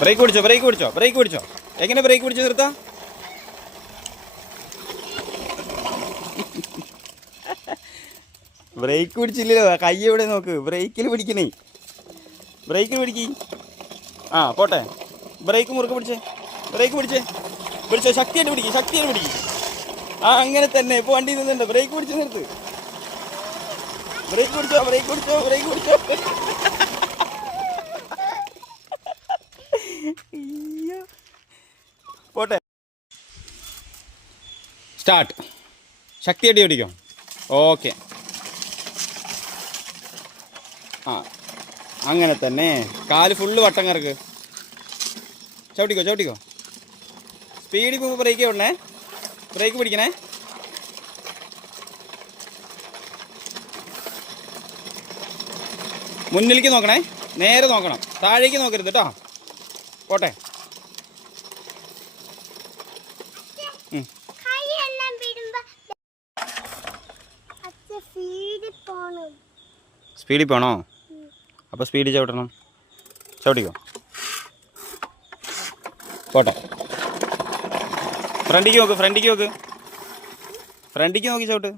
Break പിടിച്ചോ, break പിടിച്ചോ, break പിടിച്ചോ. എങ്ങനെ ബ്രേക്ക് പിടിച്ച് നിർത്താം? ബ്രേക്ക് പിടിച്ചില്ലല്ലോ, കൈ എവിടെ നോക്ക്. ബ്രേക്കിൽ പിടിക്കണേ, ബ്രേക്കിൽ പിടിക്ക്. ആ പോട്ടെ. ബ്രേക്ക് മുറുക്ക് പിടിച്ചേ, ബ്രേക്ക് പിടിച്ചേ, പിടിച്ചോ. ശക്തിയായിട്ട് പിടിക്കും, ശക്തിയായിട്ട് പിടിക്കും. ആ അങ്ങനെ തന്നെ. ഇപ്പോൾ വണ്ടി നിന്നുണ്ട്. ബ്രേക്ക് പിടിച്ച് നിർത്ത്. ബ്രേക്ക് പിടിച്ചോ, ബ്രേക്ക് പിടിച്ചോ, ബ്രേക്ക് പിടിച്ചോ. പോട്ടെ. സ്റ്റാർട്ട്. ശക്തിയായിട്ട് പിടിക്കും. ഓക്കെ. ആ അങ്ങനെ തന്നെ. കാല് ഫുള്ള് വട്ടം കറക്ക്. ചവിട്ടിക്കോ, ചവിട്ടിക്കോ. സ്പീഡിൽ പോകുമ്പോൾ ബ്രേക്ക് വിടണേ, ബ്രേക്ക് പിടിക്കണേ. മുന്നിലേക്ക് നോക്കണേ, നേരെ നോക്കണം, താഴേക്ക് നോക്കരുത് കേട്ടോ. പോട്ടെ. സ്പീഡിൽ പോകണോ? അപ്പോൾ സ്പീഡിൽ ചവിട്ടണം. ചവിട്ടിക്കോ. പോട്ടെ. ഫ്രണ്ടിക്ക് നോക്ക്, ഫ്രണ്ടിക്ക് നോക്ക്, ഫ്രണ്ടിക്ക് നോക്കി ചവിട്ട്.